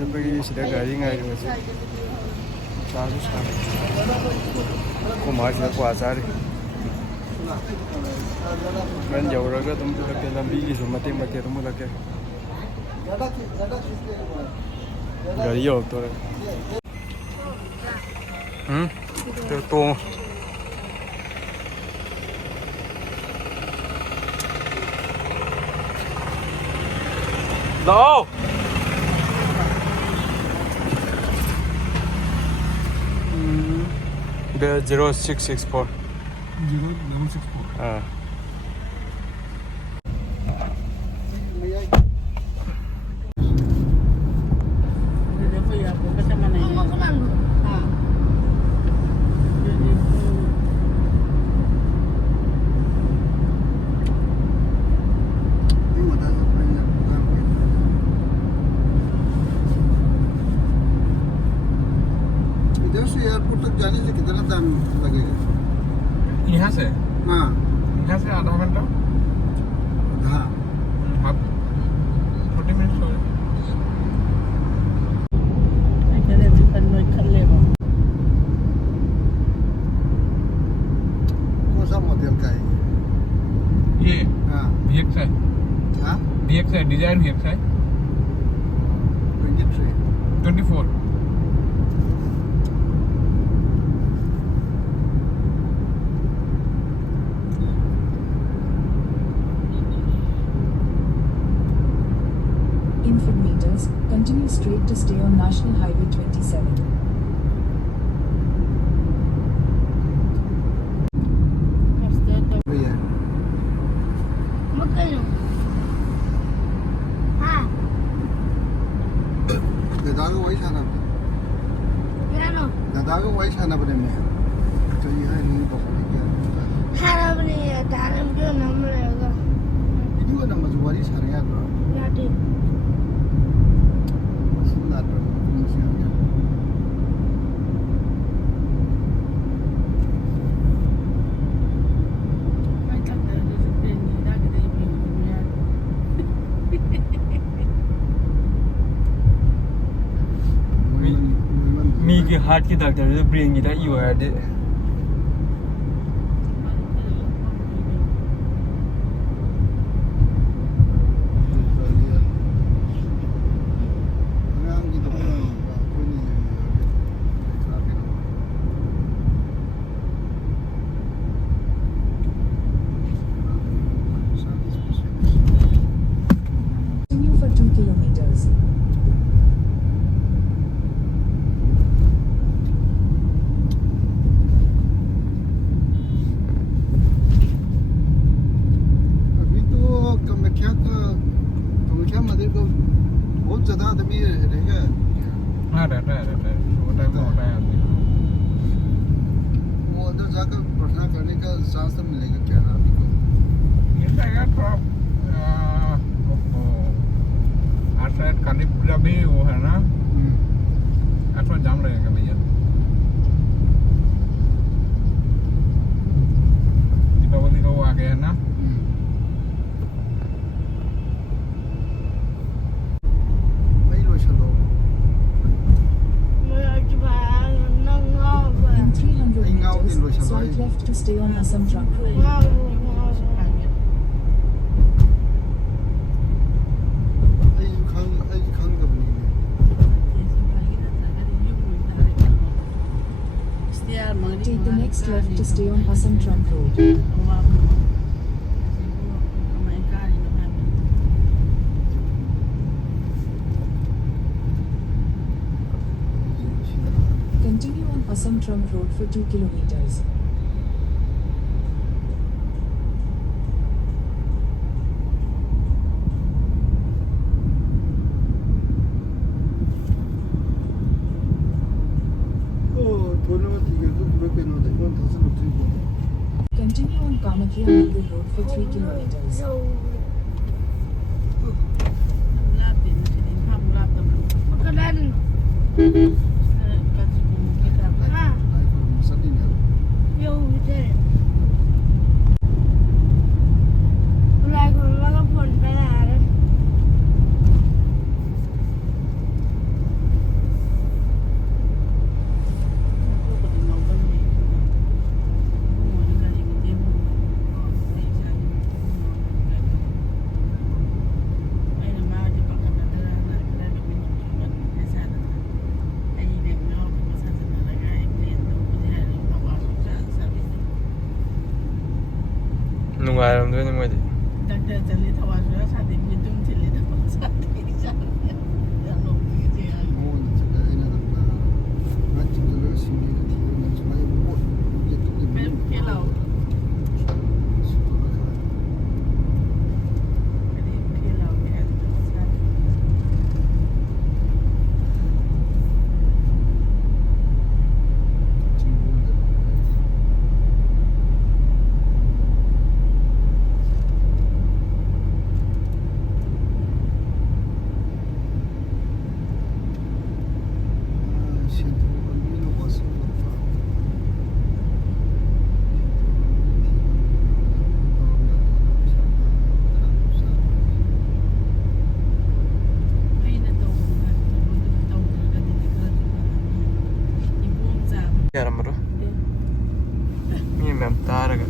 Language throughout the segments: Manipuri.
저기 시대 가ring아 이러면서 자주 사. 그 맛이 과자리. 난 여러가 좀 그렇게 남비기 좀 맞대 맞게 좀 그렇게. 가리 없더라. 응? 또 No! The 0664. 0664. इधर से एयरपोर्ट तक जाने से कितना टाइम लगेगा? यहाँ से हाँ आधा घंटा हाँ 40 मिनट हो गए कौन सा मॉडल का है ये हाँ VXI हाँ DXI Dzire VXI 24 In 4 meters, continue straight to stay on National Highway 27. भैया दादा को वही खाना दादा को वही खाना बने में तो ये है नहीं पकड़े क्या 이거 나 맞아 와리 사냥이야 그럼 무슨 나도 무슨 मी की हार्ट की डॉक्टर जो ब्रेन की था यू है दे Continue for 2 kilometers. अभी तो कामाख्या मंदिर को बहुत ज़्यादा आदमी रहेगा हाँ रहता है वो टाइम में होता है आदमी वो अंदर जाकर प्रार्थना करने का चांस तो मिलेगा क्या आदमी को मिलता है थोड़ा आज शायद काली पूजा भी वो है ना आज थोड़ा जाम लगेगा भैया दीपावली का वो आ गया है ना वही लो चलो In 300 Ay, nga, meters, okay, slight left to stay on Assam Trunk Road. I खंगदबनी Take the next left to stay on Assam Trunk Road. Continue on Assam Trunk Road for 2 kilometers. Continue on Kamakhya Mandir Road for 3 kilometers. ꯅꯨꯡꯉꯥꯏꯔꯝꯗꯣꯏꯅꯤ ꯃꯣꯏꯗꯤ ꯗꯥꯛꯇꯔ ꯆꯠꯂꯤ ꯊꯋꯥꯁꯨ ꯁꯥꯗꯦ ꯃꯤꯗꯨꯝ ꯊꯤꯜꯂꯤ ꯊꯕꯛ ꯁꯥꯗꯦ ꯃꯉꯣꯟꯗ ꯆꯠꯂ ꯑꯩꯅ ꯅꯪꯅ ꯉꯥ ꯆꯤꯡꯁꯤꯜꯂꯒ ꯁꯤꯡꯒꯤꯅ ꯊꯤꯕ ꯅꯪ ꯁꯨꯃꯥꯏꯅ ꯄꯣꯠ ꯃꯦꯝ ꯐꯦꯜ ꯌꯥꯔꯝꯃꯔꯣꯏ ꯃꯤ ꯃꯌꯥꯝ ꯇꯥꯔꯒ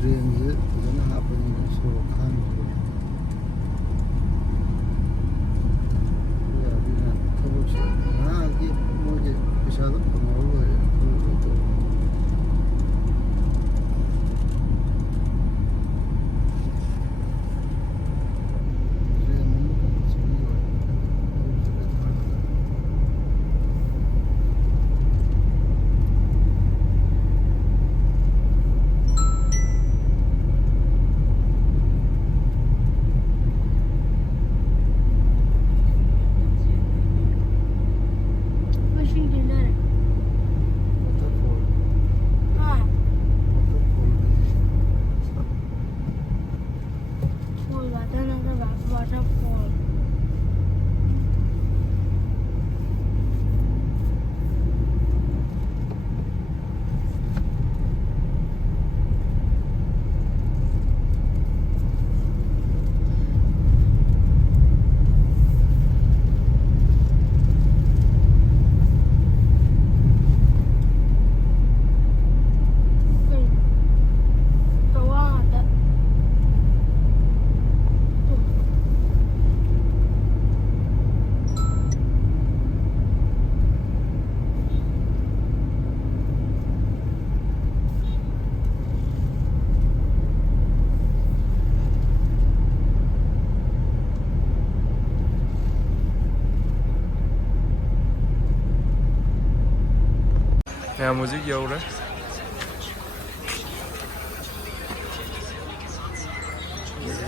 ꯗ꯭ꯔꯦꯟꯁꯦ ꯐꯖꯅ ꯍꯥꯞꯄꯅꯤꯅ ꯁꯣꯔꯣꯛ ꯈꯥꯡꯕ ꯌꯥꯗꯦꯅ ꯊꯕꯛꯁꯦ ꯉꯥꯏꯍꯥꯛꯀꯤ ꯃꯣꯏꯒꯤ ꯄꯩꯁꯥꯗꯣ ꯐꯪꯍꯧ ꯂꯣꯏꯔꯦ ꯃꯌꯥꯝ ꯍꯧꯖꯤꯛ ꯌꯧꯔꯦ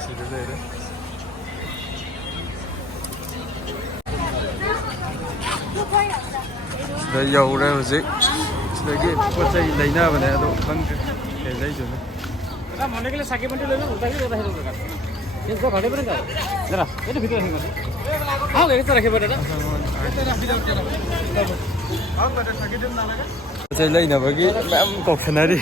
ꯁꯤꯗ ꯂꯩꯔꯦ ꯁꯤꯗ ꯌꯧꯔꯦ ꯍꯧꯖꯤꯛ ꯁꯤꯗꯒꯤ ꯄꯣꯠ ꯆꯩ ꯂꯩꯅꯕꯅꯦ ꯑꯗꯣ ꯈꯪꯗ꯭ꯔꯦ ꯀꯩ ꯂꯩꯗꯣꯏꯅꯣ ꯄꯣꯠ ꯆꯩ ꯂꯩꯅꯕꯒꯤ ꯃꯌꯥꯝ ꯀꯧꯁꯟꯅꯔꯤ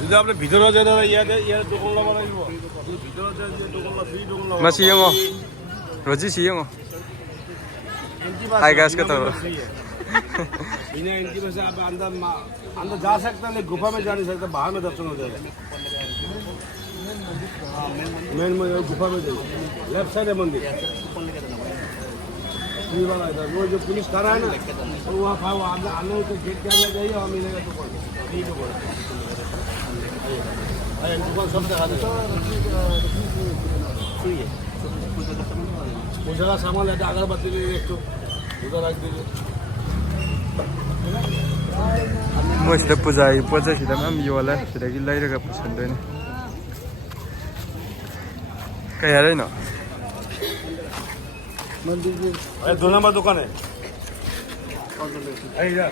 যদি আপনি ভিতরে যায় দাদা ইয়ার দোকান লবা লাগিব ভিতরে যায় যে দোকান ফ্রি দোকান লবা Masih yang Roji sih yang Hai guys kata बिना इनकी वजह से आप अंदर जा सकते हैं गुफा में जा नहीं सकते बाहर में दर्शन हो जाएगा मेन मंदिर गुफा में जाइए, लेफ्ट साइड है मंदिर। ये वाला इधर, वो जो पुलिस खड़ा है ना, तो वहाँ था, वो आने तो गेट के अंदर जाइए, वहाँ मिलेगा दुकान। यही दुकान। अरे दुकान सब दिखा दे। पूजा का सामान लेते अगरबत्ती के एक तो उधर रख दीजिए। मोइसिदा पुजाई पोचा सिदा मैम योला सिदागी लाइरगा पुसंदोने कया लेनो मंदिर के अरे 2 नंबर दुकान है। अरे इधर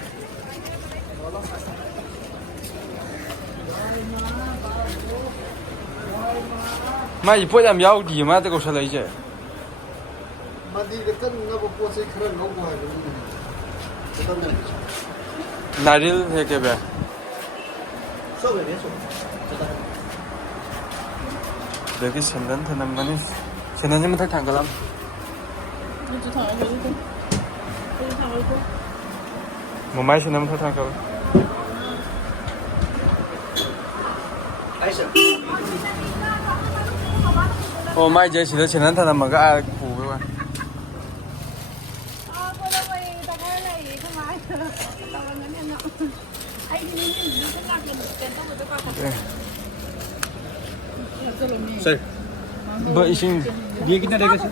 मा इपो याम याउदी मा ते कोसा लाइजे मंदिर के कन ना पोत से खरा नो को है तो नारियल है के बे सब है सब देखि सेंदन थनम गनि सेंदन जे मथा थांगलाम 이제 다 알고 있고. 이제 다 알고. मोमाइ सेंदन मथा थांगल ओ माइ जे सिदा सेंदन थनम मगा पुबे वा सर ब इसिंग ये कितना देगा सर?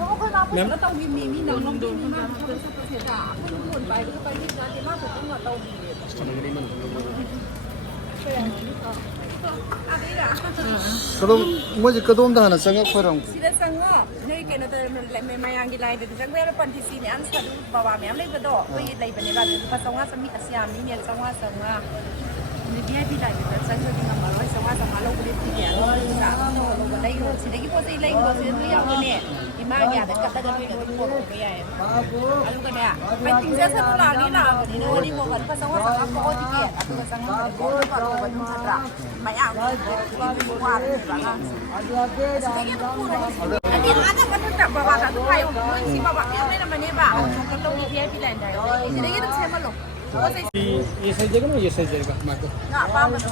कदम मुझे कदम दाना संगा खोरम सिदा संगा नै केनो त मयांगी लाइन दे जंग बेर पंडिसी ने आन सादु बाबा म्याम ले बदो कोई लै बने बा दुपा संगा समी असियाम नि ने संगा संगा नि वीआईपी लाइन दे संग दि नंबर वा संगा संगा लो बले ति या लो सा लो लो लै हो सिदगी पोसै लै हो सिदा तु याव ने इमा या दे कता गन के तो को पे या alu kan ya pai ting ja sa la ni la ni ne ni mo kan pa संगा संगा को ति के atu संगा को pa ro ba nu satra maya ko ni wa ni ba la सिदगी तो पूरा Ani ada kan tak bawa tak tu kayu. Si bawa yang mana mana ba. Kalau ni dia bilang dah. Jadi kita sama lo. ये सही जगह ना ये सही जगह माको Nak apa mana?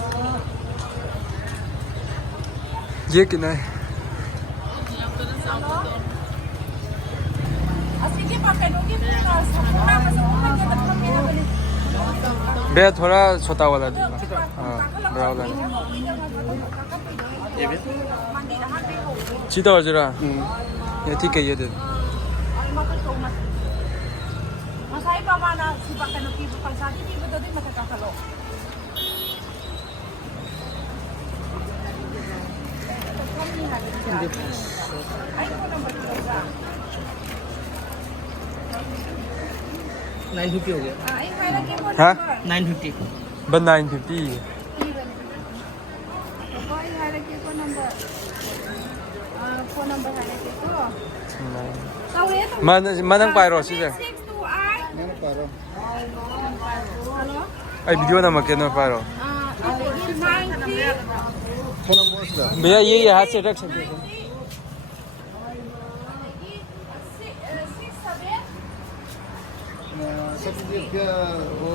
ये किना है Asli ke pakai dogi tu nak sempurna masuk orang kita tak mana boleh. बे थोड़ा छोटा वाला दे हां बड़ा वाला Mandi dah habis. चिता वजरा ये ठीक है ये दे Masai bawa na si pakai dogi bukan saja ni betul ni mata kalau. Ayo nombor 950 हो गया Ayo kaya lagi pun. हाँ 950 बन 950 Boy, hari lagi phone number. Phone number hari lagi tu. Tahu ya tu. mana पाइरो सिजे 628. मैंने पारो Hello. आई वीडियो ना मके ना पाइरो Lagi 90. फोन मोसला भैया ये हाथ से रख सकते हैं सब ये वो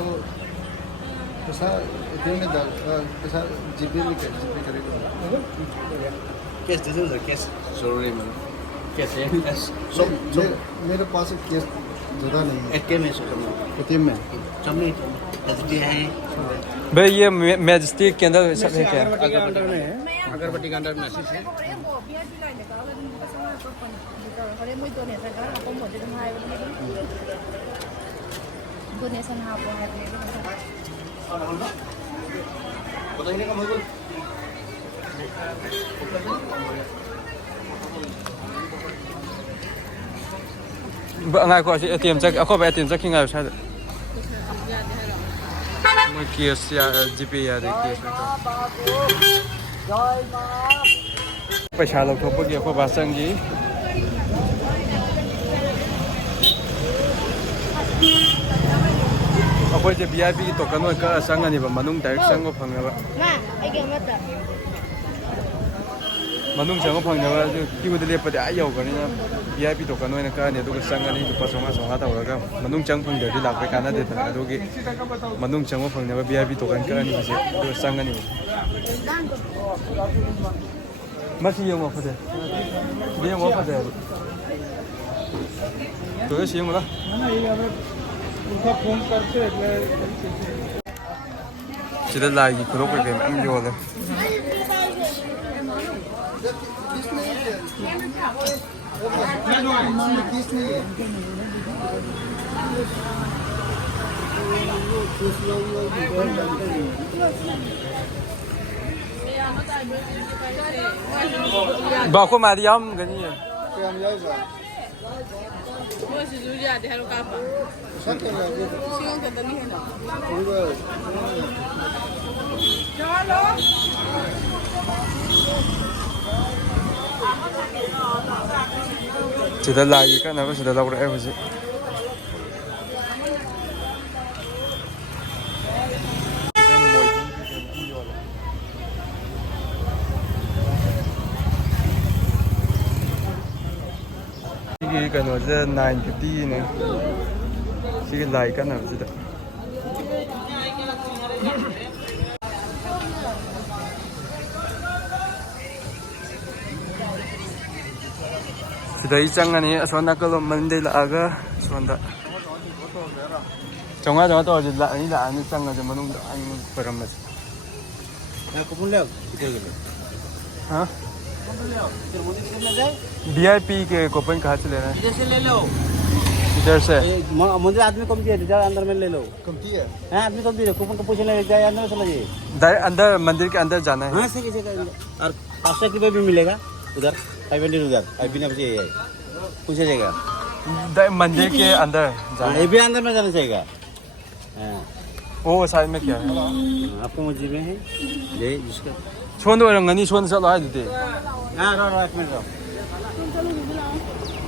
कैसा इतने में डाल कैसा जीपे में करेगा कैश दे दो सर कैश जरूरी है कैश है कैश मेरे पास केस ज़्यादा नहीं है एटीएम है सर एटीएम में चमड़ी एसडी है भैया ये मैजेस्टिक के अंदर सब है क्या अगरबत्ती का अंदर में है Donation apa hari ni? बताइए कम हो गया ngay qua chị ATM chắc có vẻ ATM chắc khi ngày sao được mới kia xe GP ya để kia phải trả lộc thuộc bất kỳ qua bà sang gì अखोई जे VIP की टोकन में का संगनी बा मनुंग डायरेक्ट संगो फंगबा Ma, ai game mata. मनुंग संगो फंगबा जो क्यू दे लेपदे आ यौगनिना VIP टोकन में का ने दुग संगनी दुपा सोंगा सोंगा तवरगा मनुंग चंग फंगदे लापे काना दे तना दुगी मनुंग चंगो फंगबा VIP टोकन का नि से दु संगनी 맛이 영어 파대. 네 영어 파대. 또 시영 몰라. 지들 나이 그룹을 게임 안 좋아해. Bảo cô mà đi ông cái gì? Moi si Julia de halo kapa. Satu lagi. Siang ke tadi hendak. Chỉ là lại cái nào có chỉ là lâu rồi em gì? Cái nó là 950 này, cái lại cái nào gì đó. Sudah isang ani aswana kalau mandi lah aga aswana. Jangan tu aja lah ini lah ani isang aja manung ani peramas. Ya kupon leo. Kita gitu. हाँ? VIP के कूपन कहाँ से लेना है? इधर से ले लो। इधर से? मंदिर आदमी कम दिए जाओ अंदर में ले लो। Kemti ya? हाँ आदमी कम दिए कूपन का पैसा ले जाए अंदर में चला जाइए। अंदर मंदिर के अंदर जाना है? हाँ सही सही और 500 रुपये भी मिलेगा उधर 500 उधर बिना पैसे ये पूछा जाएगा। मंदिर के अंदर जाना ये भी अंदर में जाना चाहिए। हाँ वो साइड में क्या है? आपको मस्जिद में है ये जिसका छोड़ दो रंगनी छोड़ से ला देते हाँ रो एक मिनट रो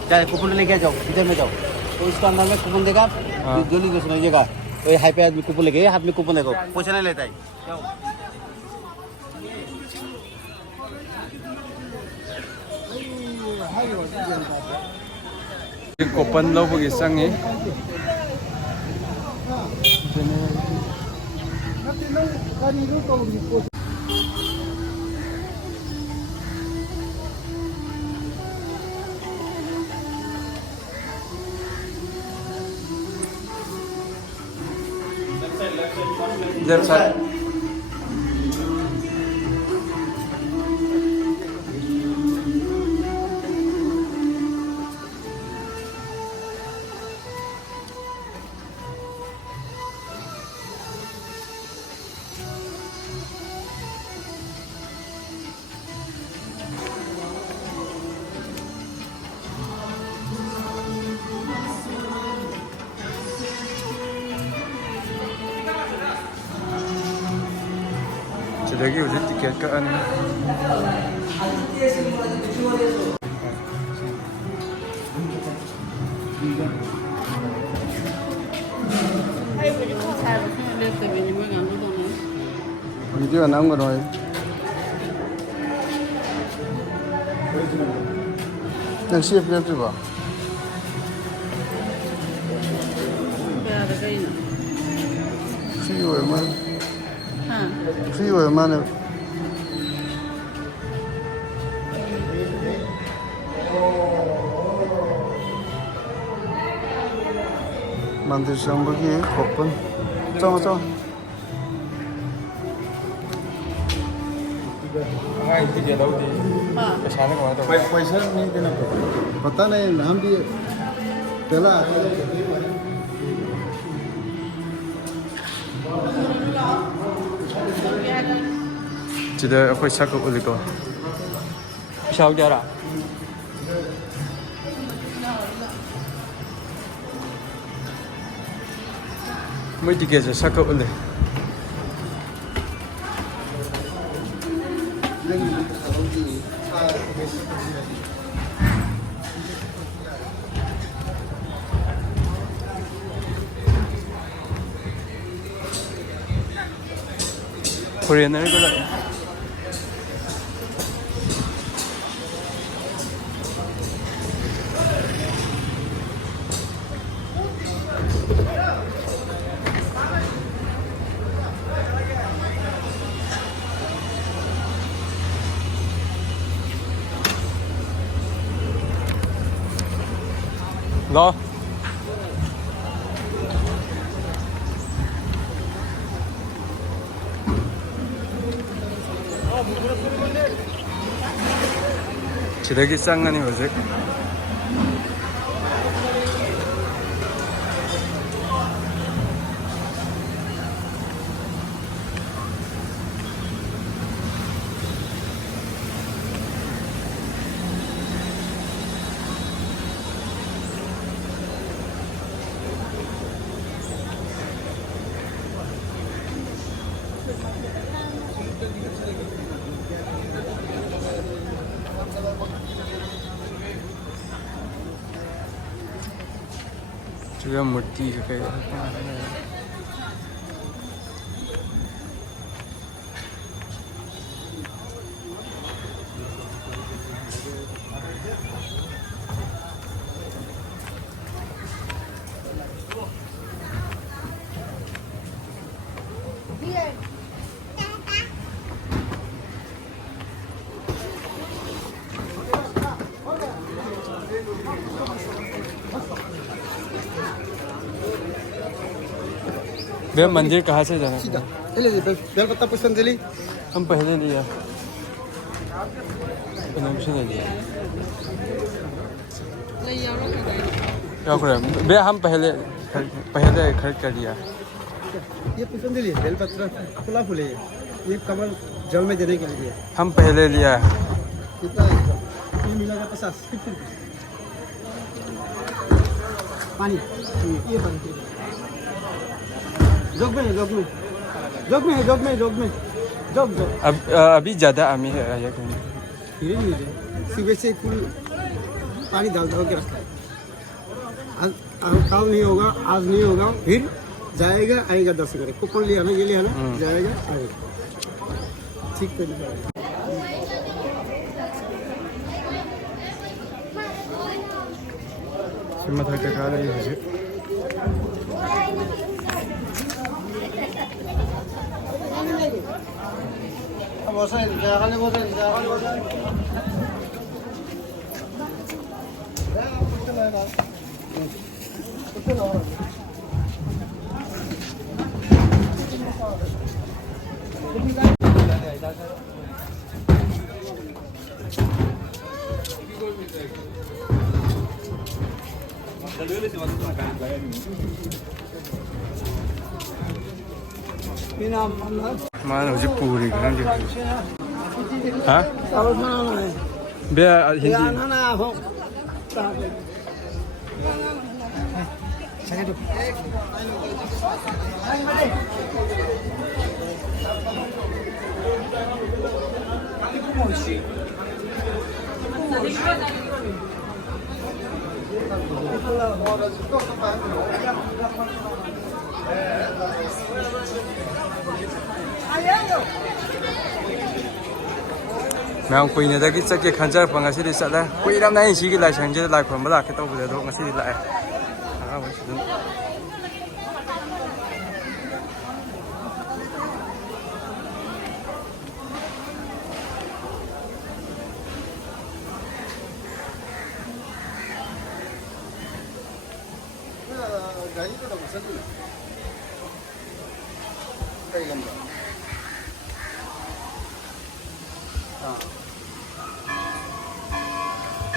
जाए कूपन लेके जाओ इधर में जाओ तो इसका अंदर में कूपन देगा जोली को सुनाइएगा तो हाई पे आदमी कूपन लेके हाथ में कूपन देखो पैसा नहीं लेता है जाओ कूपन लो बगी संगे left side. Lagi udah tiket kan. Hay với những con trai mà lên từ bên những ngắn nó rồi. Mình chưa nóng rồi. Đang xếp lên chứ bảo. Bây giờ cái gì? Phi rồi mà. Hả? Phi rồi mà này. Mandir sambagi open. Cho. Ngay tiket đâu thì cái sáng này có đâu? पैसा नहीं देना पता नहीं हम भी पहला Chỉ để phải xác định được rồi. Sao giờ à? Mấy ticket sẽ xác định được. Koreaner ko lang. ꯂꯥꯛꯑꯣ ꯁꯤꯗꯒꯤ ꯆꯪꯉꯅꯤ ꯍꯧꯖꯤꯛ जुआ मूर्ति का कई भैया मंदिर कहाँ से जाना है? बेल पत्ता पसंद दिली हम पहले लिया से नहीं लिया क्या करें भैया हम पहले खरीद कर लिया ये पसंद दिली बेल पत्ता फुला फूले ये कमल जल में देने के लिए हम पहले लिया कितना ये मिला 50 पानी ये पानी जोग में जोग में जोग में जोग में जोग में जोग जोग अभी ज़्यादा आमी है आया कहीं धीरे धीरे सुबह से फुल पानी डाल के रखा है कल नहीं होगा आज नहीं होगा फिर जाएगा आएगा 10 करे कूपन लिया ना ये लिया ना जाएगा आएगा ठीक कर मत के खा रही है मान मुझे पूरी करेंगे हाँ भैया हिंदी मैम कोई नहीं चके खंजर पंगी चल कोई नहीं इसी लाइसेंस लाई खुम लाके तौबद लाए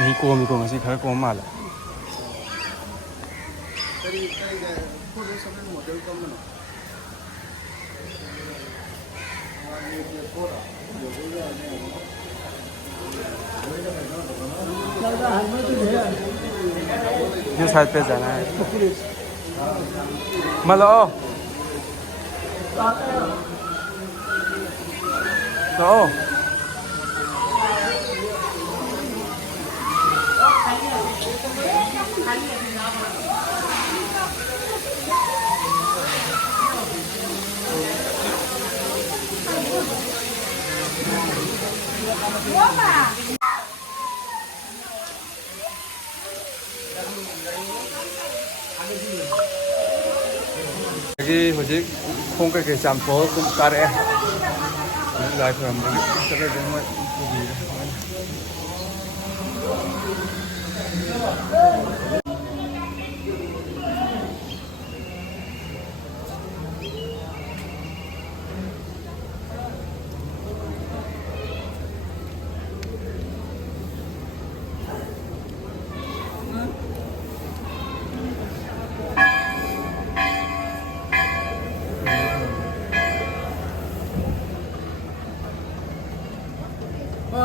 नहीं कोमी को ngasi खर कोम माला ये साइड पे जाना है malo तो 여기 뭐지 콩가게 짬뽕 콩가래 라이프 한번 저게 정말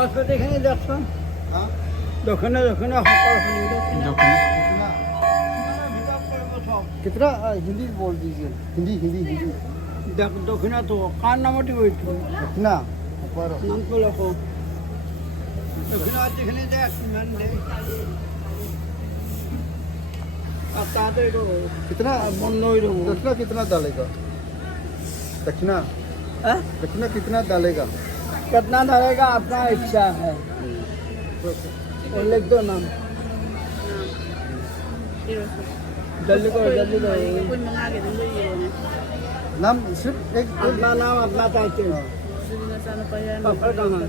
बस देखने दर्शन हाँ दक्षिणा दक्षिणा कितना हिंदी बोल दीजिए हिंदी हिंदी हिंदी दक्षिणा तो कान नाम दक्षिणा नाम को लिखो दक्षिणा देखने कितना दक्षिणा कितना डालेगा दक्षिणा दक्षिणा कितना डालेगा अपना इच्छा है और लिख दो नाम जल्दी करो कुछ मंगा के दो ये ने नाम सिर्फ एक अपना नाम अपना चाहते हो पापा कहाँ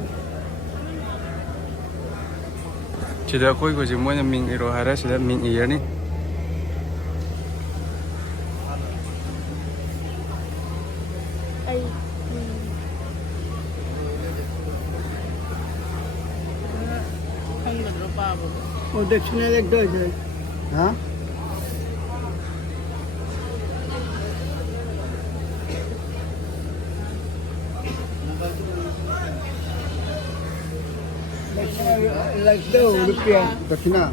Sida koi ko jimoy na ming iro hara sida ming iya ni. वो दक्षिणा लिख दो इधर हाँ लग दो रुपया दक्षिणा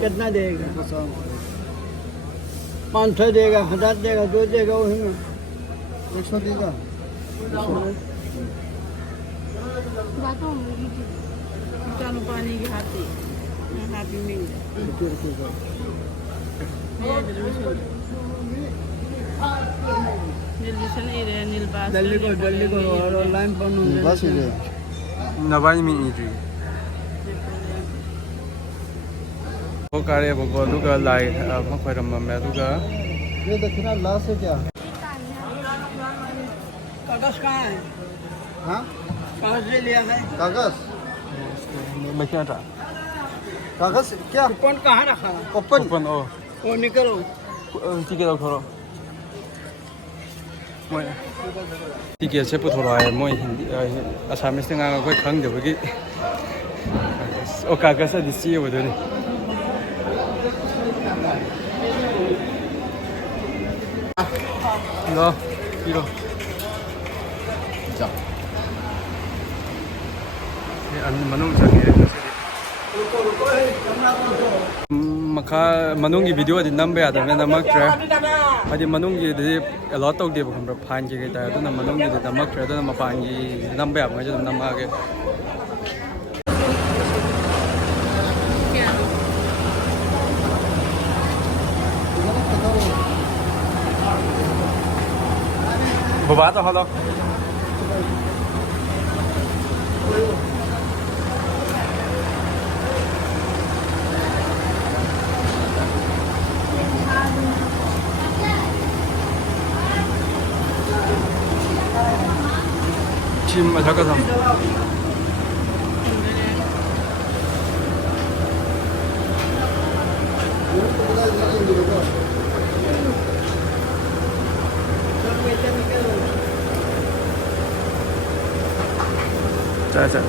कितना देगा 500 देगा 1000 देगा 2 देगा वही में 100 देगा चालू पानी की हाथी हाथी मिल जल्दी करो और ऑनलाइन पर बस ये Nabani ming iri. Ko kare bo ko duga lai ma khoi ram ma duga. ये दक्षिणा लास्ट है क्या कागज कहाँ है हाँ कागज ले लिया है कागज Ma kya ta. कागज क्या कूपन कहाँ रखा कूपन Open o. वो निकलो Ticket au thoro. Moi. Ticket se pu thoro ai moi hindi Assamese te nga ko khang de bagi. O kaga sa di si wo de ni. No, piro. Ja. Ye an manung sa ge. Makha manung gi video di number ya da me namak tra. Adi manung gi de a lot of de bkham phan gi ta da na manung gi de namak tra da ma pan gi number ya ma ja nam ma ge. Baba to halo. Chim mà sao có thằng Chà chà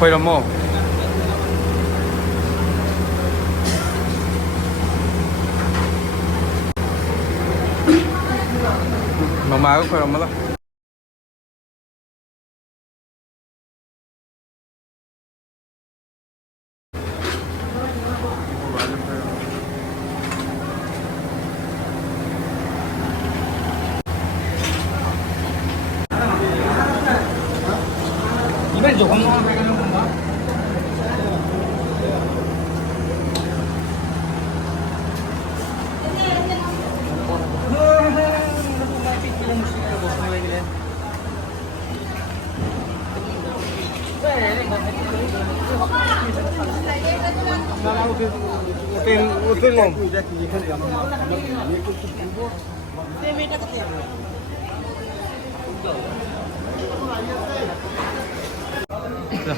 Quay đồng mô Mama có quay đồng mô đó 이번 조금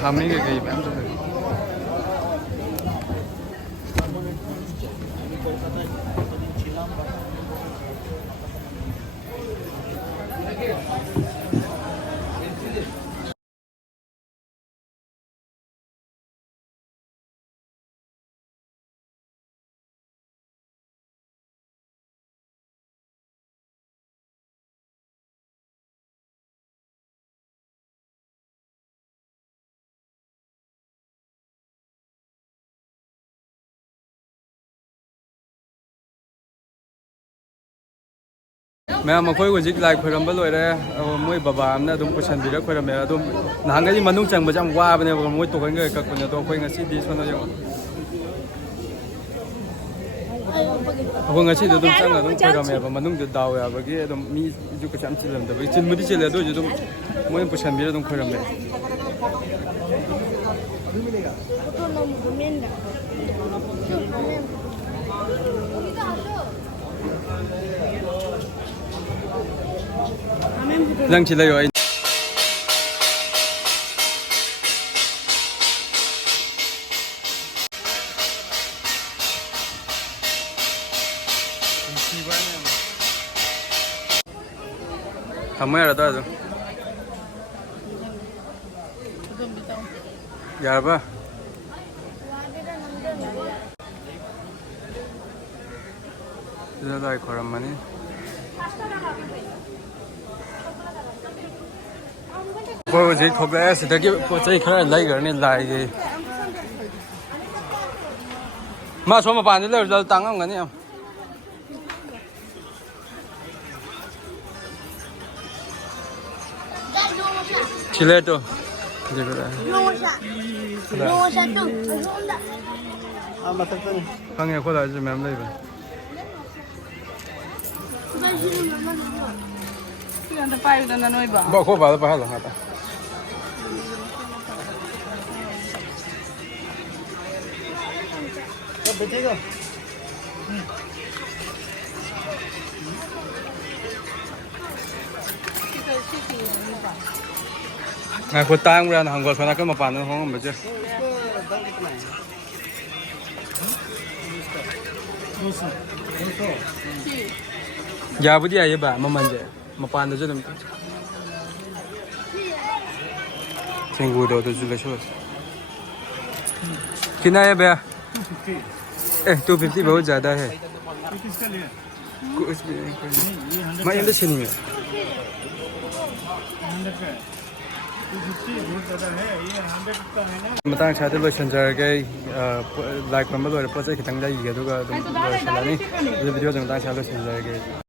Hàm mấy cái mẹ em cho thử मैम मखोई हजिक लाई खोरंब लोरे मोई बाबा amna adum pusan bira khoirame adum nahanga manung changba jam wabane moi tokan ga kakune to khoi ngasi di sono yo ngasi dum chang adum khoirame ba manung de daw ya ba gi adum mi ju ka cham chilam da ba chin mudi chele do ju moi pusan bira dum khoirame lang chila yo ai Kamera da ya ba ida khoram mani Cô chỉ không biết sẽ được cái cô chỉ khởi lấy cái này lại gì mà số mà bạn đi lấy tăng không cái này không chỉ lấy thôi gì vậy hàng ngày cô lại chỉ làm đây vậy Ang tapayo na nanoy ba? bao cô vào bao lâu hả ta ngày cô tang ra hàng gọt phải là cái mà bàn nó không mà chứ giờ bây giờ vậy bà mà mình vậy mà bàn nó chứ làm 친구 너도 줄래 쇼 कितना है भैया 250 बहुत ज़्यादा है मैं ये लेने में मतंग छाते लो शंजर के लाइक नंबर लो रिपोर्ट से कितने जाएगी तो का वीडियो जंग तां चालू शंजर के